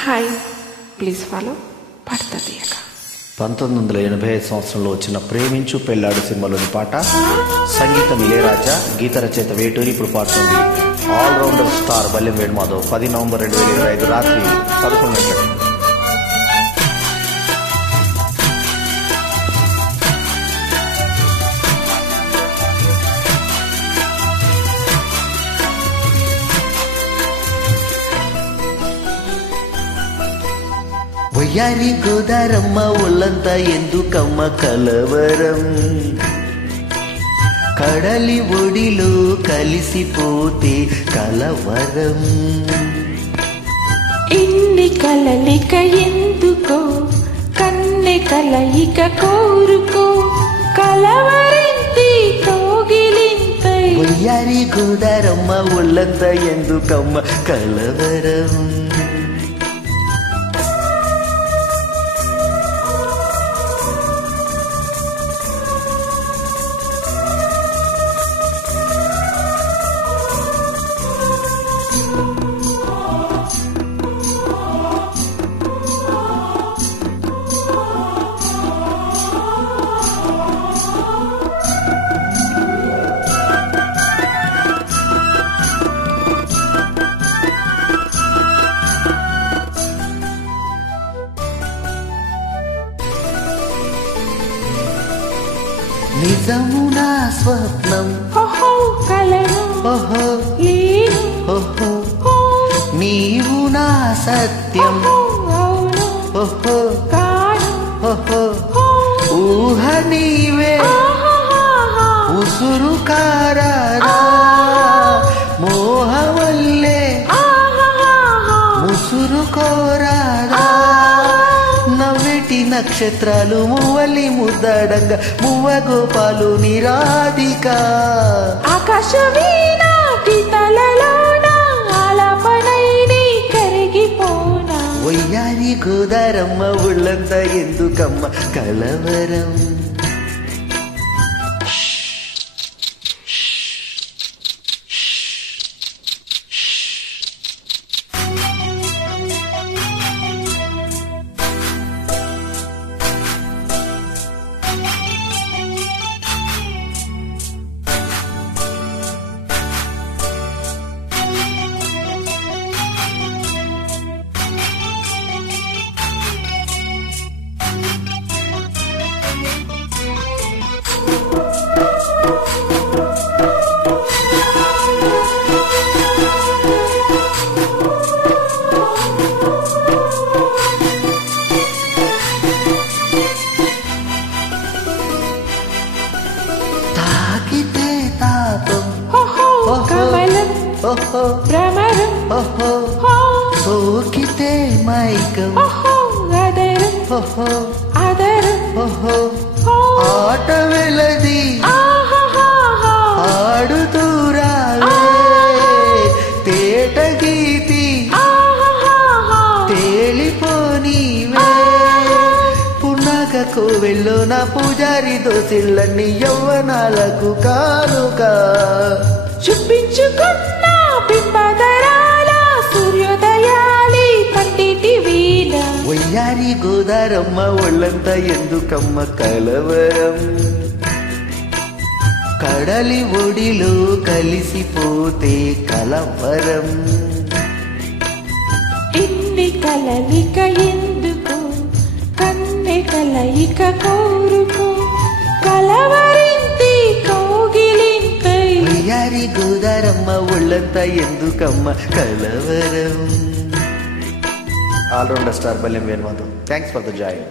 Hi, please follow పాడతా తీయక. 1985 సంవత్సరంలో వచ్చిన ప్రేమించు పెళ్ళాడు సినిమాలోని పాట. సంగీతం ఇళయరాజా, గీత రచయిత వేటూరి. ఇప్పుడు పాడుతుంది allrounder star Ballem Venumadhav. 10 November 2025 రాత్రి 11 గంటలకు. వయ్యారి గోదారమ్మ ఒళ్ళంతా ఎందుకమ్మ కలవరం, కడలి ఒడిలో కలిసిపోతే కలవరం. ఇన్ని కలలిక ఎందుకో, కన్నె కలయిక కోరుకో, కలవరింటి కోగిలింతై. వయ్యారి గోదారమ్మ ఒళ్ళంతా ఎందుకమ్మ కలవరం. నిజము నా స్వప్నం, ఓహో కలను, ఓహో లేను, ఓహో నీవు నా సత్యం, అవును ఓహో కాను, ఓహో ఊహ నీవే ఉసురు కారారా, మోహవల్లే ముసురు కోరారా. నవ్వెటి నక్షత్రాలు మువ్వలి ముద్దడంగా, మువ్వ గోపాలు నిరాధిక. ఆకాశవీణ గీతలలోన ఆలాపనై నీ కరిగిపోనా. వయ్యారి గోదారమ్మ ఒళ్ళంతా ఎందుకమ్మ కలవరం. తాకితే తాపం, కమలం భ్రమరం, సోకితే మైకం, అదరం అదరం, ఆట వెలది ఆడుతూరావే, తేట గీతి తేలిపోనీవే. పున్నగ కోవెల్లో నా పూజారి దోసిళ్ళన్ని యవ్వనాలకు కానుక. చూపించుకున్న బింబధరాల సూర్యోదయాలి పండిటి వీణ. వయ్యారి గోదారమ్మ ఒళ్ళంతా ఎందుకమ్మ కలవరం, కడలి ఒడిలో కలిసిపోతే కలవరం. ఇన్ని కలలిక ఎందుకు, కన్నె కలయిక కోరుకో, కలవరింటి కోగిలింతై. వయ్యారి గోదారమ్మ ఒళ్ళంతా ఎందుకమ్మ కలవరం. All rounder star Ballem Venumadhav. Thanks for the join.